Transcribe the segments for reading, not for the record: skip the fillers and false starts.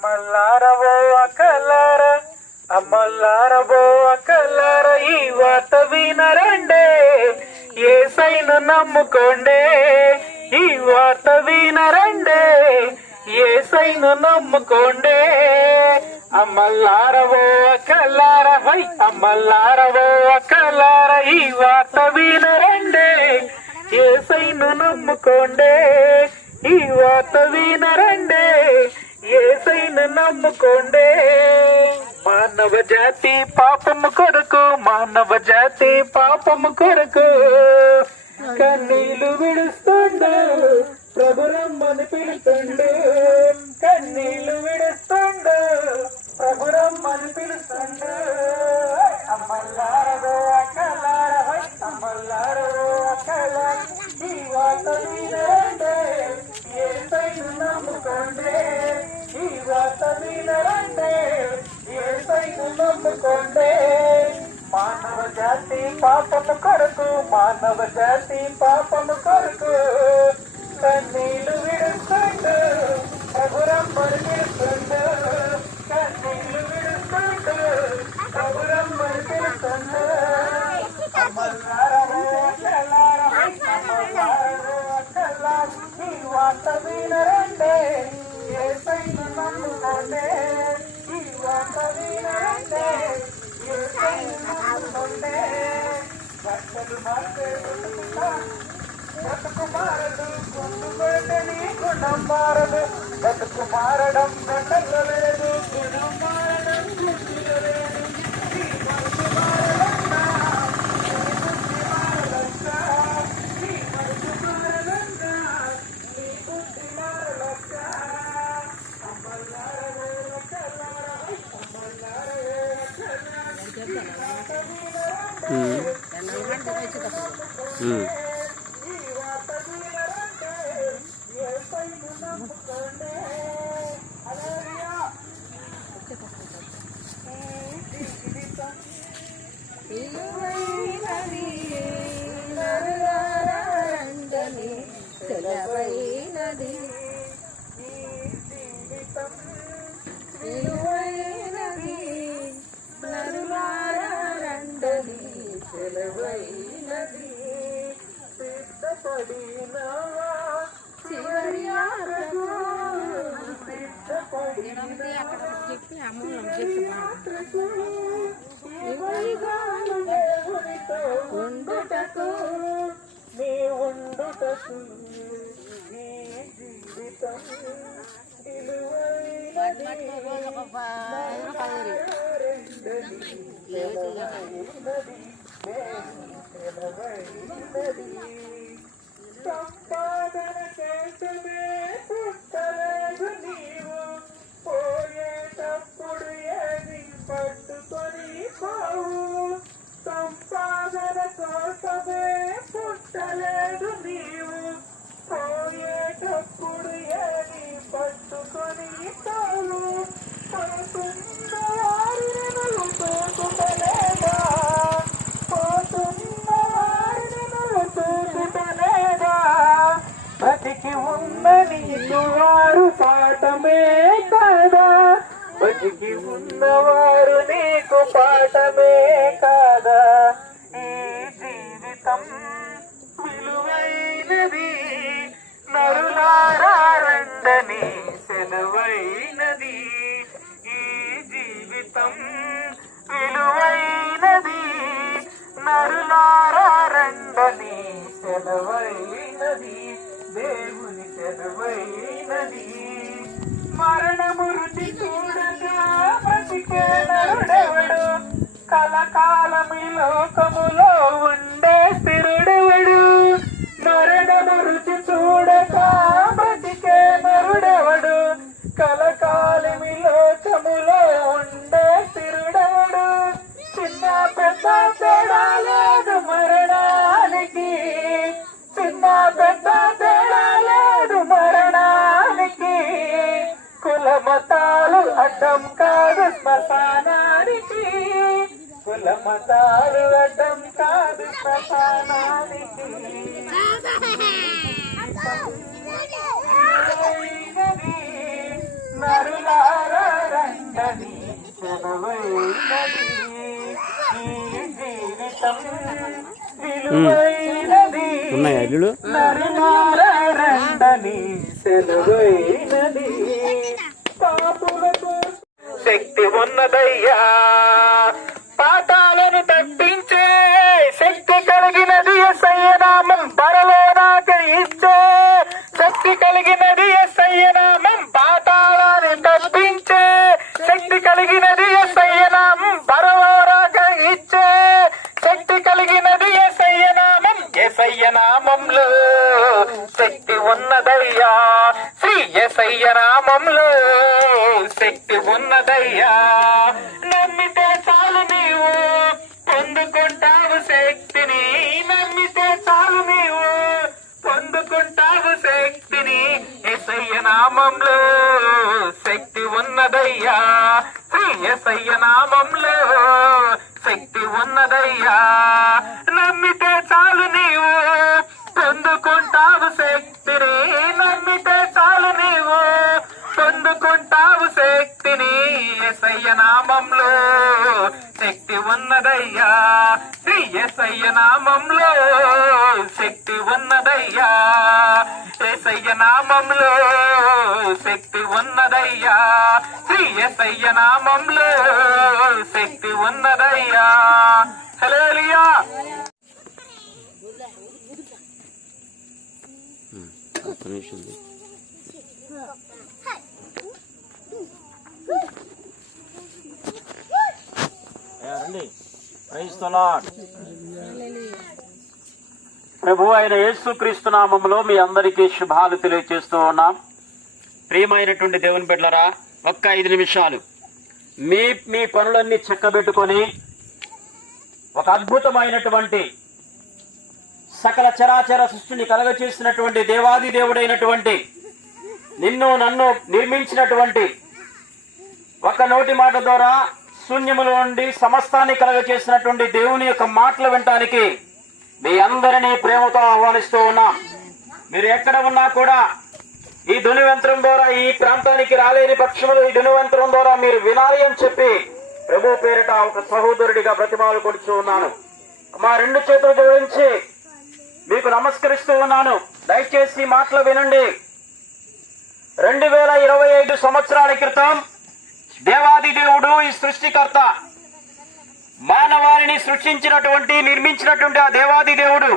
అమ్మల్లారవో అక్కలార అమ్మల్లారవో అక్కలార ఈ వార్త వినరండే యేసయ్యను నమ్ముకోండే ఈ వార్త వినరండే యేసయ్యను నమ్ముకోండే అమ్మల్లారవో అక్కలార హై అమ్మల్లారవో అక్కలార ఈ వార్త వినరండే యేసయ్యను నమ్ముకోండే ఈ వార్త వినరండే యేసయ్యను నమ్ముకోండే మానవ జాతి పాపము కొరకు మానవ జాతి పాపము కొరకు కన్నీళ్లు విడుస్తుండు ప్రభు రమ్మని పిలుస్తుండు కన్నీళ్లు విడుస్తుండు ప్రభు రమ్మని పిలుస్తుండు అమ్మల్లారో అక్కలార అమ్మల్లారో అక్కలార ఈ వార్త వినరండే యేసయ్యను నమ్ముకోండే ఈ వార్త వినరండే యేసయ్యను నమ్ముకోండే మానవ జాతి పాపము కొరకు మానవ జాతి పాపము కొరకు కన్నీళ్లు విడుస్తుండు ప్రభు రమ్మని పిలుస్తుండు కన్నీళ్లు విడుస్తుండు ప్రభు రమ్మని పిలుస్తుండు అమ్మల్లారో అక్కలార అమ్మల్లారో అక్కలార ఈ వార్త వినరండే యేసయ్యను నమ్ముకోండే ఈ వార్త వినరండే యేసయ్యను నమ్ముకోండే భక్తులు మారితే బతుకు మారదు గుండు కొడితే నీ గుణం మారదు బతుకు మారడం గంటల్లో లేదు గుణం మారడం గుండెలో లేదు నీ మనసు మారదన్నా నీ బుద్ధి మారదన్నా నీ మనసు మారదన్నా నీ బుద్ధి మారదన్నా అమ్మల్లారో అక్కలార అమ్మల్లారో అక్కలార సెలవైనది విలువైనది నరులారా రండని సెలవైనది సిద్ధపడినవా చివరి యాత్రకు ఉండుటకు నీ ఉండుటకు నీ జీవితం సంపాదన చేసమే పుట్టలేదు నీవు పోయేటప్పుడు ఏది పట్టుకొని పోవు సంపాదన కోసమే పుట్టలేదు నీవు పోయేటప్పుడు ఏది పట్టుకొని పోవు పోతున్న వారిని నువ్వు తోకుటలేదా పోతున్న వారిని నువ్వు తోకుటలేదా బతికి ఉన్న నీకు వారు పాఠమే కాదా బతికి ఉన్నవారు నీకు పాఠమే కాదా ఈ జీవితం విలువైనది నరులారా రండని సెలవైనది ఈ జీవితం విలువైనది నరులారా రండని సెలవైనది దేవుని సెలవైనది మరణము రుచి చూడగా బతికే నరుడెవడు కలకాలమి లోకములో ఉండే స్థిరుడెవడు మరణము రుచి చూడగా బతికే నరుడెవడు కలకాలమి లోకములో ఉండే స్థిరుడెవడు చిన్న పెద్ద తేడా లేదు మరణానికి చిన్న పెద్ద తేడా లేదు మరణానికి కుల మతాలు అడ్డం కాదు శ్మశానానికి కుల మతాలు అడ్డం కాదు శ్మశానానికి నరులారా విలువైనది ఈ జీవితం విలువైనది నరునారండని సెలవైనది పాపులకు శక్తి ఉన్నదయ్యా పాతాలను తప్పించే శక్తి కలిగినది యేసయ్య నామం పరలోనాక ఇచ్చే శక్తి కలిగినది యేసయ్య నామం పాతాలను తప్పించే శక్తి కలిగినది యేసయ్య నామం పరలోనాక ఇచ్చే శక్తి కలిగినది యేసయ్య నామం యేసయ్య నామంలో శక్తి ఉన్నదయ్యా శ్రీ యేసయ్య నామంలో శక్తి ఉన్నదయ్యా నమ్మితే చాలు నీవు పొందుకుంటావు శక్తిని నమ్మితే చాలు నీవు పొందుకుంటావు శక్తిని యేసయ్య నామంలో శక్తి ఉన్నదయ్యా శ్రీ యేసయ్య నామంలో శక్తి ఉన్నదయ్యా నమ్మితే చాలు నీవు పొందుకుంటావు శక్తిని నమ్మితే చాలు నీవు పొందుకుంటావు శక్తిని యేసయ్య నామంలో శక్తి ఉన్నదయ్యా శ్రీ యేసయ్య నామంలో శక్తి ఉన్నదయ్యా యేసయ్య నామంలో శక్తి ఉన్నదయ్యా శ్రీ యేసయ్య నామంలో శక్తి ఉన్నదయ్యా హల్లెలూయా. ప్రభు అయిన యేసుక్రీస్తు నామములో మీ అందరికీ శుభాలు తెలియజేస్తూ ఉన్నాం. ప్రియమైనటువంటి దేవుని బిడ్డలారా, ఒక్క 5 నిమిషాలు మీ పనులన్నీ చక్కబెట్టుకొని ఒక అద్భుతమైనటువంటి సకల చరాచర సృష్టిని కలగచేసినటువంటి దేవాది దేవుడైనటువంటి నిన్ను నన్ను నిర్మించినటువంటి ఒక నోటి మాట ద్వారా శూన్యములో నుండి సమస్తాన్ని కలగచేసినటువంటి దేవుని యొక్క మాటలు వినటానికి మీ అందరినీ ప్రేమతో ఆహ్వానిస్తూ ఉన్నాం. మీరు ఎక్కడ ఉన్నా కూడా ఈ ధ్వనియంత్రం ద్వారా ఈ ప్రాంతానికి రాలేని పక్షములు ఈ ధ్వనియంత్రం ద్వారా మీరు వినాలి అని చెప్పి ప్రభు పేరిట ఒక సహోదరుడిగా బ్రతిమాలు కొడుతూ ఉన్నాను. మా 2 చేతులు జోడించి మీకు నమస్కరిస్తూ ఉన్నాను. దయచేసి మాటలు వినండి. 2025 సంవత్సరాల క్రితం దేవాది దేవుడు ఈ సృష్టికర్త మానవాళిని సృష్టించినటువంటి నిర్మించినటువంటి ఆ దేవాది దేవుడు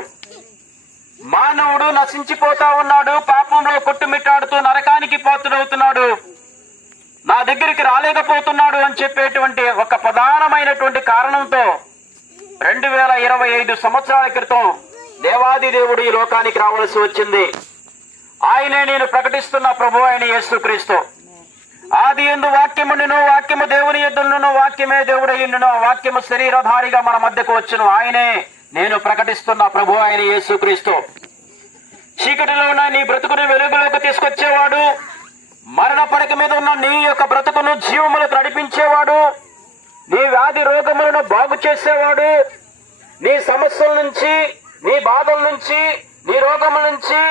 మానవుడు నశించిపోతా ఉన్నాడు, పాపంలో కొట్టుమిట్టాడుతూ నరకానికి పాత్రుడవుతున్నాడు, నా దగ్గరికి రాలేకపోతున్నాడు అని చెప్పేటువంటి ఒక ప్రధానమైనటువంటి కారణంతో 2025 సంవత్సరాల క్రితం దేవాది దేవుడు ఈ లోకానికి రావాల్సి వచ్చింది. ఆయనే నేను ప్రకటిస్తున్న ప్రభు అయిన యేసుక్రీస్తు. ఆది యందు వాక్యమును, వాక్యము దేవుని యుద్ధులను, వాక్యమే దేవుడయ్యుండును, వాక్యము శరీరధారిగా మన మధ్యకు వచ్చును. ఆయనే నేను ప్రకటిస్తున్న ప్రభు అయిన యేసుక్రీస్తు. చీకటిలో ఉన్న నీ బ్రతుకును వెలుగులోకి తీసుకొచ్చేవాడు, మరణ పడక మీద ఉన్న నీ యొక్క బ్రతుకును జీవములకు నడిపించేవాడు, నీ వ్యాధి రోగములను బాగు చేసేవాడు, నీ సమస్యల నుంచి, నీ బాధల నుంచి, నీ రోగముల నుంచి,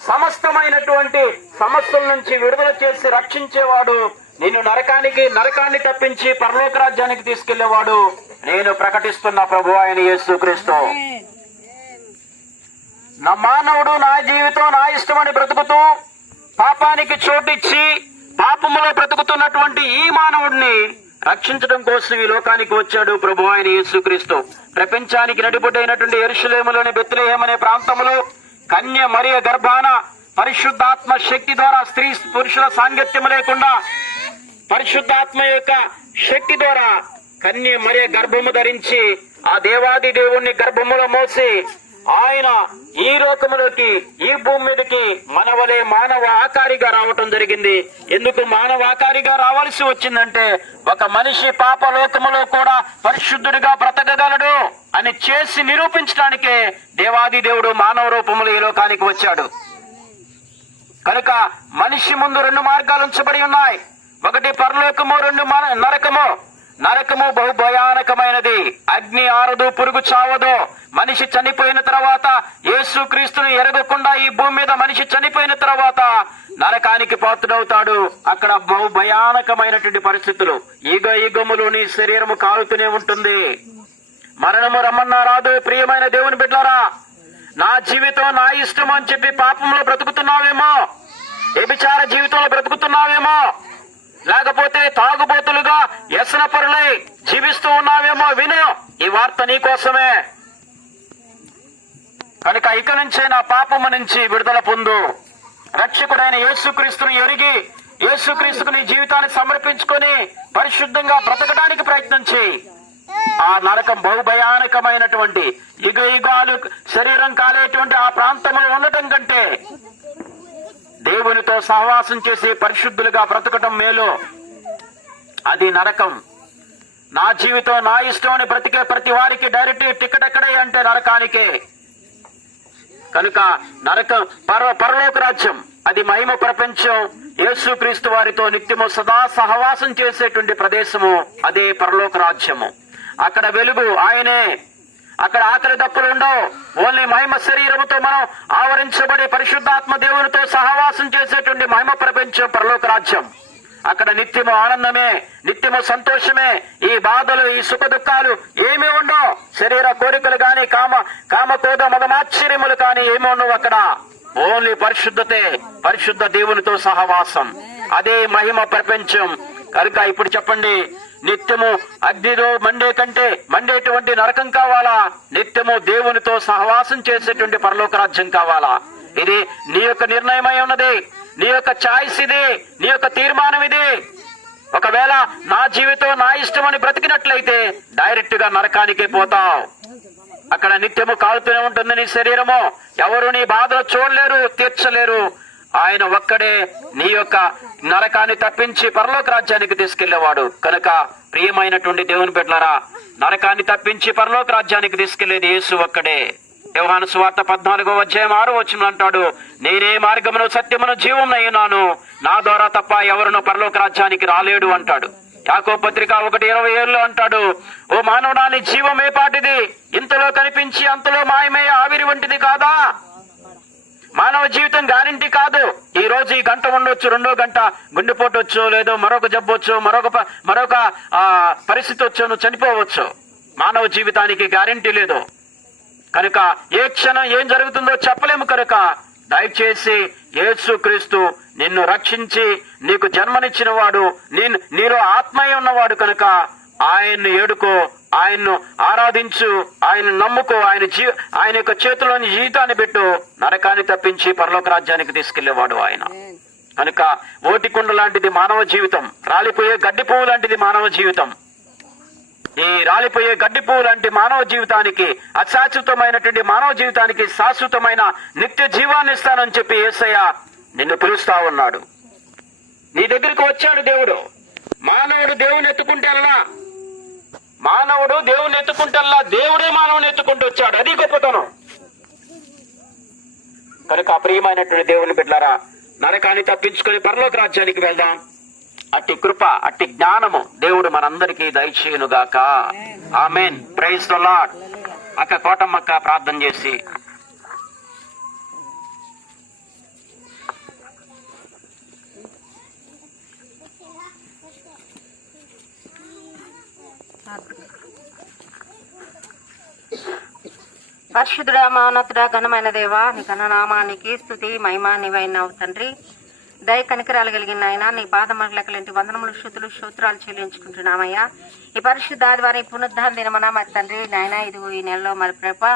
సమస్తమైనటువంటి సమస్యల నుంచి విడుదల చేసి రక్షించేవాడు, నిన్ను నరకాన్ని తప్పించి పరలోక రాజ్యానికి తీసుకెళ్లేవాడు నేను ప్రకటిస్తున్న ప్రభు అయిన యేసుక్రీస్తు. నా మానవుడు నా జీవితం నా ఇష్టమని బ్రతుకుతూ పాపానికి చోటిచ్చి పాపములో బ్రతుకుతున్నటువంటి ఈ మానవుడిని రక్షించడం కోసం ఈ లోకానికి వచ్చాడు ప్రభు అయిన యేసుక్రీస్తు. ప్రపంచానికి నడిబొట్టైనటువంటి యెరూషలేములోని బెత్లెహేము అనే ప్రాంతంలో కన్య మరియ గర్భాన పరిశుద్ధాత్మ శక్తి ద్వారా స్త్రీ పురుషుల సాంగత్యం లేకుండా పరిశుద్ధాత్మ యొక్క శక్తి ద్వారా కన్య మరియ గర్భము ధరించి ఆ దేవాది దేవుణ్ణి గర్భములో మోసి ఆయన ఈ లోకములోకి ఈ భూమి మీదకి మనవలే మానవ ఆకారిగా రావటం జరిగింది. ఎందుకు మానవ ఆకారిగా రావాల్సి వచ్చిందంటే ఒక మనిషి పాప లోకములో కూడా పరిశుద్ధుడిగా బ్రతకగలడు అని చేసి నిరూపించడానికే దేవాది దేవుడు మానవ రూపములో ఈ లోకానికి వచ్చాడు. కనుక మనిషి ముందు 2 మార్గాలు ఉంచబడి ఉన్నాయి. ఒకటి పరలోకము, 2 నరకము. నరకము బహు భయానకమైనది. అగ్ని ఆరదు, పురుగు చావదు. మనిషి చనిపోయిన తర్వాత, యేసు క్రీస్తును ఎరగకుండా ఈ భూమి మీద మనిషి చనిపోయిన తర్వాత నరకానికి పాత్రుడవుతాడు. అక్కడ బహు భయానకమైనటువంటి పరిస్థితులు. యుగములు నీ శరీరము కాలుతూనే ఉంటుంది. మరణము రమ్మన్నా రాదు. ప్రియమైన దేవుని బిడ్డలారా, నా జీవితం నా ఇష్టం అని చెప్పి పాపంలో బ్రతుకుతున్నావేమో, వ్యభిచార జీవితంలో బ్రతుకుతున్నావేమో, లేకపోతే తాగుబోతులుగా వ్యసనపరులై జీవిస్తూ ఉన్నావేమో. విను, ఈ వార్త నీకోసమే. కనుక ఇక నుంచే నా పాపము నుంచి విడుదల పొందు. రక్షకుడైన యేసుక్రీస్తును ఎరిగి యేసుక్రీస్తుకు నీ జీవితాన్ని సమర్పించుకొని పరిశుద్ధంగా బ్రతకడానికి ప్రయత్నం చేయి. ఆ నరకం బహు భయానకమైనటువంటి యుగాలు శరీరం కాలేటువంటి ఆ ప్రాంతంలో ఉండటం కంటే దేవునితో సహవాసం చేసి పరిశుద్ధులుగా బ్రతకటం మేలు. అది నరకం. నా జీవితం నా ఇష్టం అని బ్రతికే ప్రతి వారికి డైరెక్ట్ టికెట్ ఎక్కడే అంటే నరకానికే. కనుక నరకం పరలోక రాజ్యం, అది మహిమ ప్రపంచం. యేసుక్రీస్తు వారితో నిత్యము సదా సహవాసం చేసేటువంటి ప్రదేశము, అదే పరలోక రాజ్యము. అక్కడ వెలుగు ఆయనే. అక్కడ ఆకలి దప్పులు ఉండవు. ఓన్లీ మహిమ శరీరముతో మనం ఆవరించబడి పరిశుద్ధాత్మ దేవునితో సహవాసం చేసేటువంటి మహిమ ప్రపంచం పరలోక రాజ్యం. అక్కడ నిత్యము ఆనందమే, నిత్యము సంతోషమే. ఈ బాధలు, ఈ సుఖ దుఃఖాలు ఏమీ ఉండవు. శరీర కోరికలు గాని, కామ క్రోధ మదమాశ్చర్యములు కానీ ఏమీ ఉండవు అక్కడ. ఓన్లీ పరిశుద్ధతే, పరిశుద్ధ దేవునితో సహవాసం. అదే మహిమ ప్రపంచం. కనుక ఇప్పుడు చెప్పండి, నిత్యము అగ్నిలో మండేటువంటి నరకం కావాలా? నిత్యము దేవునితో సహవాసం చేసేటువంటి పరలోక రాజ్యం కావాలా? ఇది నీ యొక్క నిర్ణయమై ఉన్నది. నీ యొక్క చాయిస్ ఇది. నీ యొక్క తీర్మానం ఇది. ఒకవేళ నా జీవితం నా ఇష్టం అని బ్రతికినట్లయితే డైరెక్ట్ గా నరకానికే పోతావు. అక్కడ నిత్యము కాలుతూనే ఉంటుంది నీ శరీరము. ఎవరు నీ బాధలు చూడలేరు, తీర్చలేరు. ఆయన ఒక్కడే నీ యొక్క నరకాన్ని తప్పించి పరలోక రాజ్యానికి తీసుకెళ్లేవాడు. కనుక ప్రియమైనటువంటి దేవుని బిడ్డలారా, నరకాన్ని తప్పించి పరలోక రాజ్యానికి తీసుకెళ్లేది యేసు ఒక్కడే. యోహాను సువార్త 14:6 అంటాడు, నేనే మార్గమును సత్యమును జీవమునై ఉన్నాను, నా ద్వారా తప్ప ఎవరును పరలోక రాజ్యానికి రాలేడు అంటాడు. యాకోబు పత్రిక 1:27 అంటాడు, ఓ మానవుడా, నీ జీవం ఏ పాటిది? ఇంతలో కనిపించి అంతలో మాయమయ్యే ఆవిరి వంటిది కాదా? మానవ జీవితం గ్యారంటీ కాదు. ఈ రోజు ఈ గంట ఉండొచ్చు, రెండో గంట గుండెపోటు వచ్చు, లేదో మరొక జబ్బు వచ్చు, మరొక పరిస్థితి వచ్చు, నువ్వు చనిపోవచ్చు. మానవ జీవితానికి గ్యారంటీ లేదు. కనుక ఏ క్షణం ఏం జరుగుతుందో చెప్పలేము. కనుక దయచేసి యేసుక్రీస్తు నిన్ను రక్షించి నీకు జన్మనిచ్చిన వాడు, నీలో ఆత్మయ్య ఉన్నవాడు. కనుక ఆయన్ను ఏడుకో, ఆయన్ను ఆరాధించు, ఆయన నమ్ముకో, ఆయన యొక్క చేతిలోని జీవితాన్ని పెట్టు. నరకాన్ని తప్పించి పరలోక రాజ్యానికి తీసుకెళ్లేవాడు ఆయన. కనుక ఓటికుండ లాంటిది మానవ జీవితం, రాలిపోయే గడ్డి పువ్వు లాంటిది మానవ జీవితం. ఈ రాలిపోయే గడ్డి పువ్వు లాంటి మానవ జీవితానికి, అశాశ్వతమైనటువంటి మానవ జీవితానికి శాశ్వతమైన నిత్య జీవాన్ని ఇస్తానని చెప్పి యేసయ్య నిన్ను పిలుస్తా ఉన్నాడు. నీ దగ్గరికి వచ్చాడు దేవుడు. మానవుడు దేవుని ఎత్తుకుంటేల్లా, దేవుడే మానవుని ఎత్తుకుంటూ వచ్చాడు. అది గొప్పతనం. కనుక ప్రియమైనటువంటి దేవుని బిడ్డలారా, నరకాన్ని తప్పించుకొని పరలోక రాజ్యానికి వెళ్దాం. అట్టి కృప, అట్టి జ్ఞానము దేవుడు మనందరికీ దయచేయునుగాక. ఆమేన్. Praise the Lord. అక్క కోటమ్మక్క ప్రార్థన చేసి పరిశుద్ధుడా, మౌనతుడా, ఘనమైన దేవా, నీ ఘననామానికి స్తుతి మహిమ నీవైనావు తండ్రి. దయ కనికరాలు కలిగిన ఆయన, నీ పాదమర్లకలేంటి వందనములు స్తుతులు స్తోత్రాలు చెల్లించుకుంటున్నామయ్యా. ఈ పరిశుద్ధ ఆదివారం పునరుద్ధాన దినమన మరి తండ్రి నాయన, ఇది ఈ నెలలో మరి ప్రభా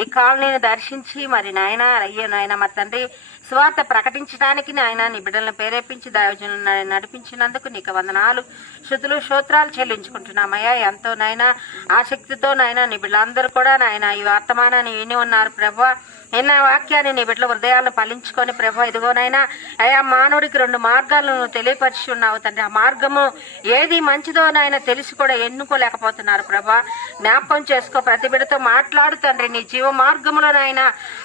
ఈ కాలనీని దర్శించి మరి నాయన అయ్యో నాయన మరి తండ్రి స్వార్థ ప్రకటించడానికి నాయన నీ బిడ్డలను ప్రేరేపించి దైవజనులను నడిపించినందుకు నీకు వందనాలు స్తుతులు స్తోత్రాలు చెల్లించుకుంటున్నామయ్యా. ఎంతో నాయన ఆసక్తితో నాయన నీ బిడ్డలందరూ కూడా నాయన ఈ వర్తమానాన్ని విని ఉన్నారు ప్రభా. ఎన్న వాక్యాన్ని నీ బిడ్డల హృదయాలను ఫలించుకొని ప్రభా, ఇదిగోనైనా అయా మానవుడికి 2 మార్గాలను నువ్వు తెలియపరిచి ఉన్నావు తండ్రి. ఆ మార్గము ఏది మంచిదో నాయన తెలిసి కూడా ఎన్నుకోలేకపోతున్నారు ప్రభా. జ్ఞాపకం చేసుకో, ప్రతి బిడ్డతో మాట్లాడు తండ్రి. నీ జీవ మార్గంలో నాయన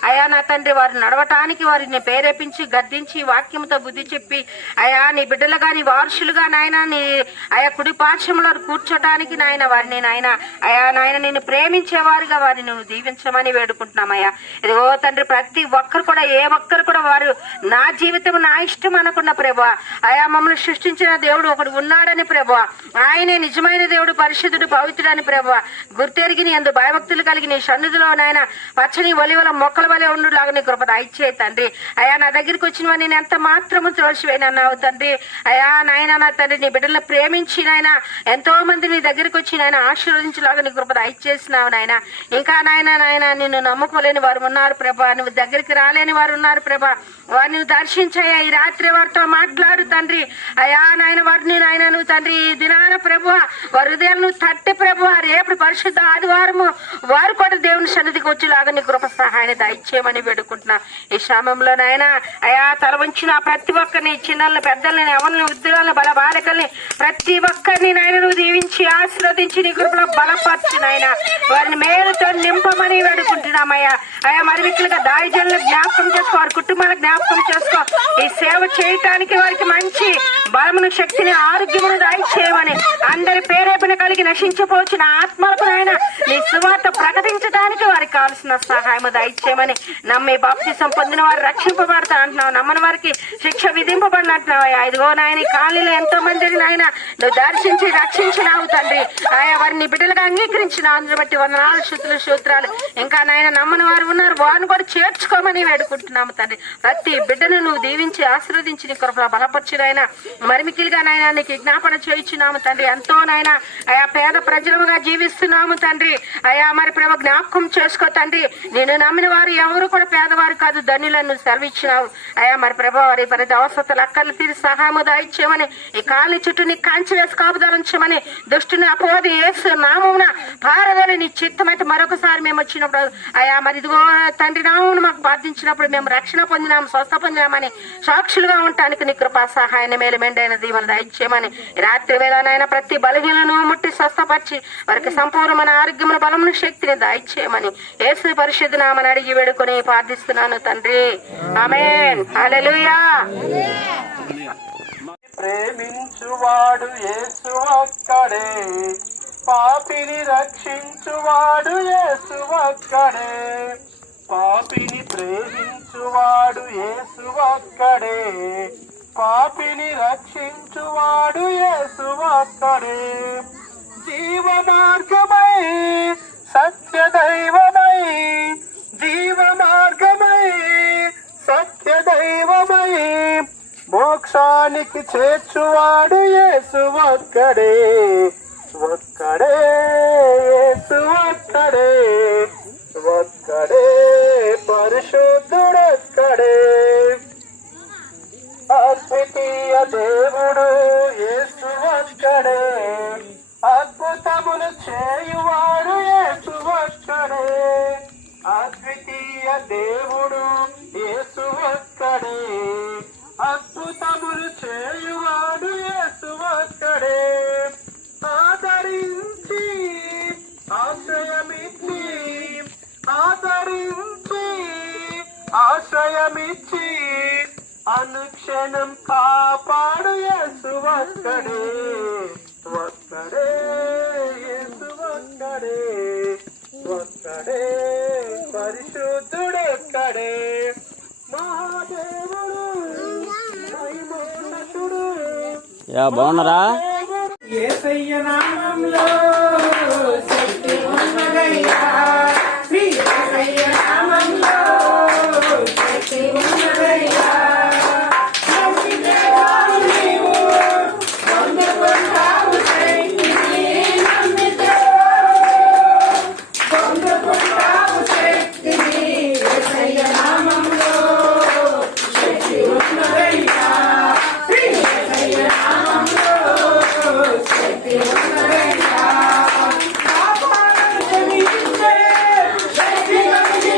అయా నా తండ్రి వారు నడవటానికి వారిని ప్రేరేపించి గద్దించి వాక్యంతో బుద్ధి చెప్పి అయా నీ బిడ్డలుగా నీ వారసులుగా నాయన నీ ఆయా కుడి పార్శ్వంలో కూర్చోటానికి నాయన వారిని నాయన అయా నాయన నిన్ను ప్రేమించేవారుగా వారిని నువ్వు దీవించమని వేడుకుంటున్నామయ్యా. ఇదిగో తండ్రి, ప్రతి ఒక్కరు కూడా ఏ ఒక్కరు కూడా వారు నా జీవితం నా ఇష్టం అనకుండా ప్రభా, ఆయా మమ్మల్ని సృష్టించిన దేవుడు ఒకడు ఉన్నాడని ప్రభా, ఆయనే నిజమైన దేవుడు, పరిశుద్ధుడు, పవిత్రుడని ప్రభా గుర్తెరిగి ఎందు భయభక్తులు కలిగి నీ సన్నిధిలో నాయన పచ్చని ఒలివల మొక్కల వలె ఉండులాగా నీ కృప దయచేయి తండ్రి. అయా నా దగ్గరికి వచ్చిన నేను ఎంత మాత్రము త్రోసివేనన్నావు తండ్రి. అయా నాయన నా తండ్రి, నీ బిడ్డలను ప్రేమించి నాయన ఎంతో మంది నీ దగ్గరికి వచ్చి నాయన ఆశీర్వదించలాగా నీ కృప దయచేసినావు నాయన. ఇంకా నాయన నిన్ను నమ్ముకోలేని వారు ఉన్నారు ప్రభా, నువ్వు దగ్గరికి రాలేని వారు ఉన్నారు ప్రభా, వారిని దర్శించయ్యా. ఈ రాత్రి వారితో మాట్లాడు తండ్రి. అయా నాయన వారిని నాయన నువ్వు తండ్రి ఈ దినాన ప్రభు వారి హృదయాలు నువ్వు తట్టి ప్రభు, రేపు పరిశుద్ధ ఆదివారము వారు కూడా దేవుని సన్నిధికి వచ్చేలాగా నీ కృప సహాయాన్ని దయచేయమని వేడుకుంటున్నా. ఈ శ్రమంలో నాయన అయా తల వంచిన ప్రతి ఒక్కరిని, చిన్నల్ని, పెద్దల్ని, ఎవరిని, వృద్ధులని, బల బాలికల్ని ప్రతి ఒక్కరిని నాయన నువ్వు దీవించి ఆశీర్వదించి నీ కృపలో బలపరచు నాయన. వారిని మేలుతో నింపమని వేడుకుంటున్నామయ్యా. అయా మరి వ్యక్తులుగా దారిజనులు జ్ఞాపకం చేసుకో, వారి కుటుంబాలకు జ్ఞాపకం చేసుకో. ఈ సేవ చేయటానికి వారికి మంచి బలమును, శక్తిని, ఆరోగ్యమును దయచేయమని, అందరి ప్రేరేపణ కలిగి నశించిపోచిన ఆత్మలకు నాయన నీ సువార్త ప్రకటించడానికి వారికి కావాల్సిన సహాయము దయచేయమని, నమ్మి బాప్తిసం పొందిన వారు రక్షింపబడతా అంటున్నావు, నమ్మని వారికి శిక్ష విధింపబడిన అంటున్నావు. ఇదిగో నాయన ఈ కాలనీలో ఎంతో మందిని నాయన నువ్వు దర్శించి రక్షించినావు తండ్రి. ఆయా వారిని బిడ్డలుగా అంగీకరించిన అందుని బట్టి 104 శుతులు సూత్రాలు ఇంకా నాయన నమ్మని వారు ఉన్నారు, వారిని కూడా చేర్చుకోమని వేడుకుంటున్నాము తండ్రి. ప్రతి బిడ్డను నువ్వు దీవించి ఆశీర్వదించి నీ కృపలో బలపరచునైనా మరిమికిలుగా నాయన నీకు విజ్ఞాపన చేయించున్నాము తండ్రి. ఎంతో నాయన ఆయా పేద ప్రజలుగా జీవిస్తున్నాము తండ్రి. అయా మరి ప్రభ జ్ఞాపకం చేసుకో తండ్రి. నేను నమ్మిన వారు ఎవరు కూడా పేదవారు కాదు, ధన్యులను సెలవిచ్చినావు. అయా మరి ప్రభ వారి ప్రతి అవసరతలు అక్కర్లు తీరి సహాయము దాయిచ్చేయమని, ఈ కాలనీ చుట్టూ నీ కంచి వేసి కాపుదలించమని, దుష్టుని అపోది యేసు నామమున పారవేలి నీ చిత్తమైతే మరొకసారి మేము వచ్చినప్పుడు అయా మరి ఇదిగో తండ్రి నామమును మాకు బాధించినప్పుడు మేము రక్షణ పొందినాము, స్వస్థ పొందినామని సాక్షులుగా ఉండటానికి నీ కృపా సహాయాన్ని మేలు మెండైన దీవెన దయచేయమని, రాత్రి వేళనైనా ప్రతి బలహీనను ముట్టి స్వస్థపరిచి వారికి సంపూర్ణమైన ఆరోగ్యమును, బలమును, శక్తిని దయచేయమని యేసు పరిశుద్ధ నామమున అడిగి వేడుకొని ప్రార్థిస్తున్నాను తండ్రి. ఆమేన్. హల్లెలూయా. ప్రేమించువాడు యేసు ఒక్కడే, పాపిని రక్షించువాడు యేసు ఒక్కడే. పాపిని ప్రేమించువాడు యేసు ఒక్కడే, పాపిని రక్షించువాడు యేసు ఒక్కడే. జీవ మార్గమై సత్య దైవమై, జీవ మార్గమై సత్య దైవమై, మోక్షానికి చేర్చువాడు యేసు ఒక్కడే, ఒక్కడే యేసు ఒక్కడే, ఒక్కడే పరిశుద్ధుడొక్కడే. అద్వితీయ దేవుడు యేసు ఒక్కడే, అద్భుతములు చేయువాడు యేసు ఒక్కడే. అద్వితీయ దేవుడు యేసు ఒక్కడే, అద్భుతములు చేయువాడు యేసు ఒక్కడే. ఆదరించి ఆశ్రయమిచ్చి, ఆదరించి ఆశ్రయమిచ్చి అనుక్షణం కాపాడు యేసు ఒక్కడే, ఒక్కడే యేసు ఒక్కడే, ఒక్కడే పరిశుద్ధుడొక్కడే. మహాదేవుడు మహిమోన్నతుడు. బాగున్నారా? యేసయ్య నామములో శక్తి ఉన్నదయ్యా, శ్రీ యేసయ్య నామములో శక్తి ఉన్నదయ్యా. నీవు పొందుకుంటావు శక్తిని నమ్మితే, పొందుకుంటావు శక్తిని. యేసయ్య నామములో శక్తి ఉన్నదయ్యా, శ్రీ యేసయ్య నామములో శక్తి ఉన్నదయ్యా. శక్తి కలిగి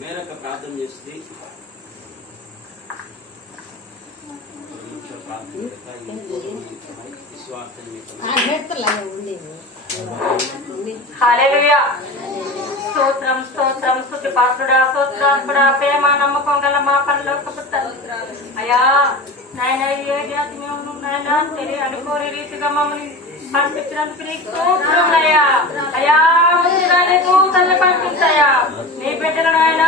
మేరక ప్రార్థన చేస్తుంది. హల్లెలూయా. స్తోత్రం స్తోత్రం స్తుతి పాత్రుడా స్తోత్రాత్ముడా ప్రేమ నమ్మకం గల మా పరలోకపు తండ్రి అయ్యా నాయన ఏ జాతి మేము నాయన తెలియ అనుకోని రీతిగా మమ్మల్ని పంపించినందుకు నీకు స్తోత్రములయ్యా. అయ్యా ముందుగానే దూతల్ని పంపించాయా నీ బిడ్డలను ఆయన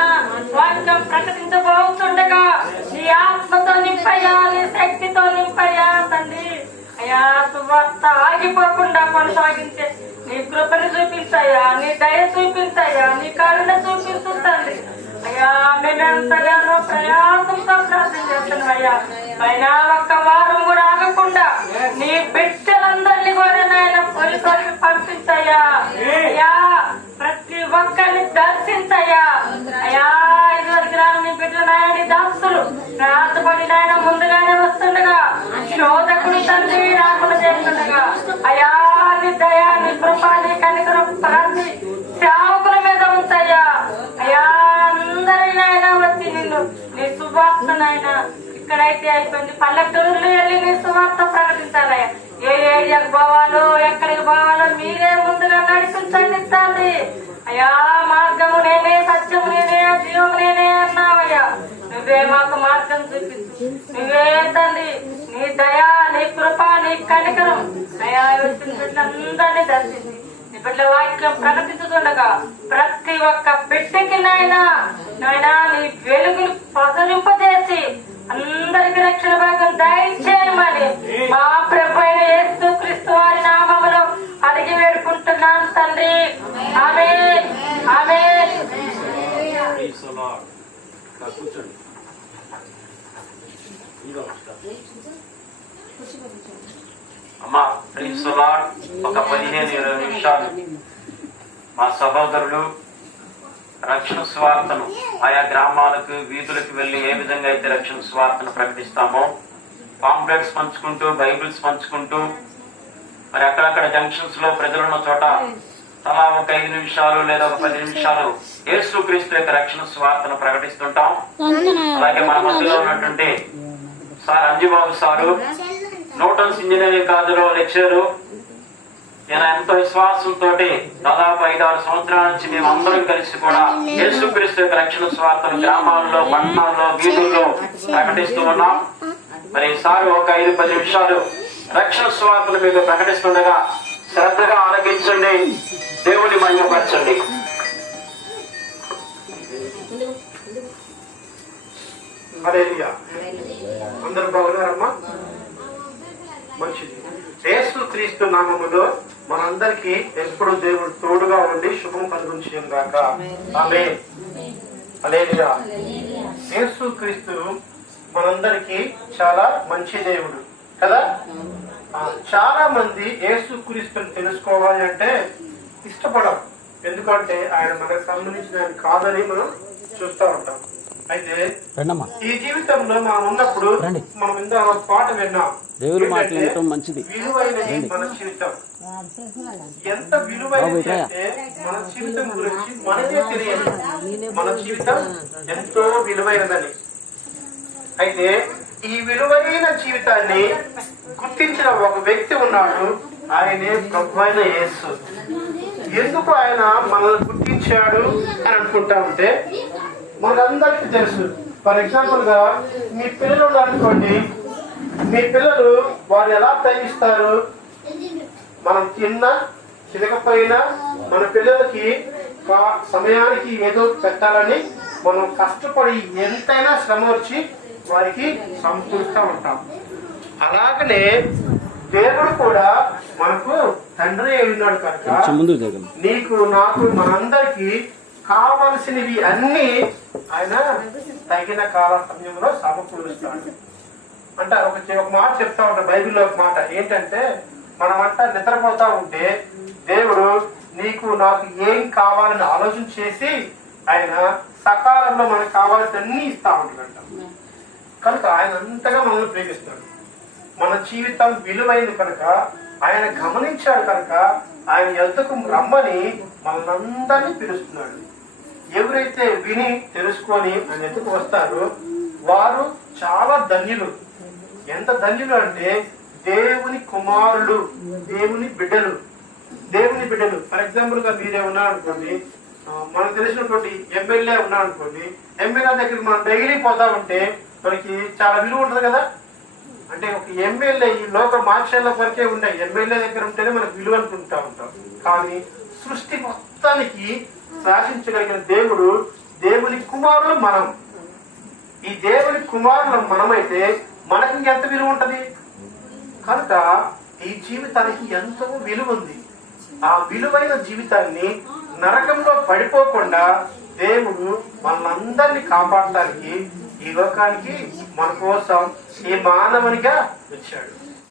వాక్యం ప్రకటించబోతుండగా నీ ఆత్మతో నింపయ్యా, నీ శక్తితో నింపయ్యా తండ్రి. అయ్యా సువార్త ఆగిపోకుండా కొనసాగించే నీ కృపను చూపించాయా, నీ దయ చూపించాయా, నీ కరుణ చూపిస్తుందండి. అయ్యా మేమెంతగానో ప్రయాసంతో ప్రార్థన చేస్తున్నాం అయ్యా. పైన ఒక్క వారం కూడా ఆగకుండా నీ బిడ్డలందరినీ కూడా నాయన పోలీసులకు పంపించయ్యా. అయ్యా ప్రతి ఒక్కరిని దర్శించయ్యా. అయ్యా ఇదివరకు రాని నీ బిడ్డలు నాయన నీ దాసులు ప్రార్థపడి నాయన ముందుగానే వస్తుండగా శోధకుడు తండ్రి రాకుండా చేస్తుండగా అయ్యా నీ దయా నీ కృప నీ కనికరం ప్రతి సేవకుల మీద ఉంచయ్యా. అయ్యా అందరైనా వచ్చి నిన్ను నీ సువార్త నాయన ఇక్కడైతే అయిపోయింది పల్లెటూరులో వెళ్ళి నీ సువార్త ప్రకటించాలయ్యా. ఏ ఏరియాకు పోవాలో ఎక్కడికి పోవాలో మీరే ముందుగా నడిపించండి తండ్రి. అయ్యా మార్గము నేనే, సత్యము నేనే, జీవము నేనే అన్నావయ్యా. నువ్వే మాకు మార్గం చూపించు. నువ్వే తండ్రి నీ దయా నీ కృప నీ కనికరం అయ్యా అందరినీ దర్శించి నీ బిడ్డ వాక్యం ప్రకటించుతుండగా ప్రతి ఒక్క బిడ్డకి నాయనా నీ వెలుగులు ప్రసరింపజేసి అందరికి రక్షణ భాగం దయచేయమని మా ప్రభు అయిన యేసుక్రీస్తు వారి నామములో అడిగి వేడుకుంటున్నాను తండ్రి. ఆమేన్ ఆమేన్. అమ్మా ప్రైజ్ ది లార్డ్. ఒక 15-20 నిమిషాలు మా సహోదరులు రక్షణ స్వార్థను ఆయా గ్రామాలకు వీధులకు వెళ్లి ఏ విధంగా అయితే రక్షణ స్వార్థను ప్రకటిస్తామో పాంప్లెట్స్ పంచుకుంటూ బైబిల్స్ పంచుకుంటూ మరి అక్కడక్కడ జంక్షన్స్ లో ప్రజలున్న చోట తలా ఒక 5 నిమిషాలు లేదా ఒక 10 నిమిషాలు యేసుక్రీస్తు యొక్క రక్షణ స్వార్థను ప్రకటిస్తుంటాం. అలాగే మన మధ్యలో ఉన్నటువంటి sir Anjubabu sir Newton's engineering కాలేజీలో లెక్చరరు. నేను ఎంతో విశ్వాసంతో దాదాపు 5-6 సంవత్సరాల నుంచి మేము అందరం కలిసి కూడా యేసుక్రీస్తు యొక్క రక్షణ స్వార్థను గ్రామాల్లో పట్టణాల్లో వీధుల్లో ప్రకటిస్తూ ఉన్నాం. మరి సార్ ఒక 5-10 నిమిషాలు రక్షణ స్వార్థను మీకు ప్రకటిస్తుండగా శ్రద్ధగా ఆలకించండి, దేవుని మహిమపరచండి. హల్లెలూయా. అందరూ బాగున్నారమ్మా? మంచిది. యేసుక్రీస్తు నామములో మనందరికీ ఎప్పుడు దేవుడు తోడుగా ఉండి శుభం కలుగును గాక. ఆమేన్. హల్లెలూయా. యేసుక్రీస్తు మనందరికీ చాలా మంచి దేవుడు కదా. చాలా మంది యేసుక్రీస్తుని తెలుసుకోవాలి అంటే ఇష్టపడం, ఎందుకంటే ఆయన మనకు సంబంధించిన కాదని మనం చూస్తూ ఉంటాం. అయితే ఈ జీవితంలో మనం ఉన్నప్పుడు మనం ఇంత పాట విన్నాం, దేవుని మాటలు వినటం మంచిది. విలువైనది మన జీవితం. ఎంత విలువైనది అంటే మన జీవితం గురించి మనకే తెలియదు. మన జీవితం ఎంతో విలువైనదని. అయితే ఈ విలువైన జీవితాన్ని గుర్తించిన ఒక వ్యక్తి ఉన్నాడు, ఆయనే ప్రభువైన యేసు. ఎందుకు ఆయన మనల్ని గుర్తించాడు అని అనుకుంటా ఉంటే మనకందరికీ తెలుసు. ఫర్ ఎగ్జాంపుల్ గా మీ పిల్లలు ఉన్నారనుకోండి, మీ పిల్లలు వారు ఎలా ప్రేమిస్తారు? మనం తిన్నా తినకపోయినా మన పిల్లలకి సమయానికి ఏదో పెట్టాలని మనం కష్టపడి ఎంతైనా శ్రమ వచ్చి వారికి సమకూరుస్తూ ఉంటాం. అలాగనే దేవుడు కూడా మనకు తండ్రి అయి ఉన్నాడు కనుక నీకు నాకు మనందరికి కావలసినవి అన్ని ఆయన తగిన కాల సమయంలో సమకూరుస్తాడు. అంటే ఒక మాట చెప్తా ఉంటాడు బైబిల్లో. ఒక మాట ఏంటంటే, మనమంతా నిద్రపోతా ఉంటే దేవుడు నీకు నాకు ఏం కావాలని ఆలోచన చేసి ఆయన సకాలంలో మనకు కావాల్సిన అన్ని ఇస్తా ఉంటాడంట. కనుక ఆయన అంతగా మనల్ని ప్రేమిస్తాడు. మన జీవితం విలువైంది కనుక ఆయన గమనించాడు కనుక ఆయన ఎద్దుకు రమ్మని మనందరినీ పిలుస్తున్నాడు. ఎవరైతే విని తెలుసుకొని ఆయన ఎందుకు వస్తారో వారు చాలా ధన్యులు. ఎంత ధన్యులు అంటే దేవుని కుమారులు, దేవుని బిడ్డలు. దేవుని బిడ్డలు ఫర్ ఎగ్జాంపుల్ గా మీరే ఉన్నారు అనుకోండి, మనకు తెలిసినటువంటి ఎమ్మెల్యే ఉన్నా అనుకోండి, ఎమ్మెల్యే దగ్గరికి మనం డైలీ పోతా ఉంటే మనకి చాలా విలువ ఉంటుంది కదా. అంటే ఒక ఎమ్మెల్యే ఈ లోక మార్షల్ల వరకే ఉన్నాయి, ఎమ్మెల్యే దగ్గర ఉంటేనే మనకు విలువ అనుకుంటా ఉంటాం. కానీ సృష్టి మొత్తానికి శాసించగలిగిన దేవుడు, దేవుని కుమారులు మనం. ఈ దేవుని కుమారులు మనమైతే మనకి ఎంత విలువ ఉంటది కనుక ఈ జీవితానికి ఎంతో విలువ ఉంది. ఆ విలువైన జీవితాన్ని నరకంలో పడిపోకుండా దేవుడు మనందరినీ కాపాడటానికి ఈ లోకానికి మన కోసం ఈ మానవునిగా వచ్చాడు.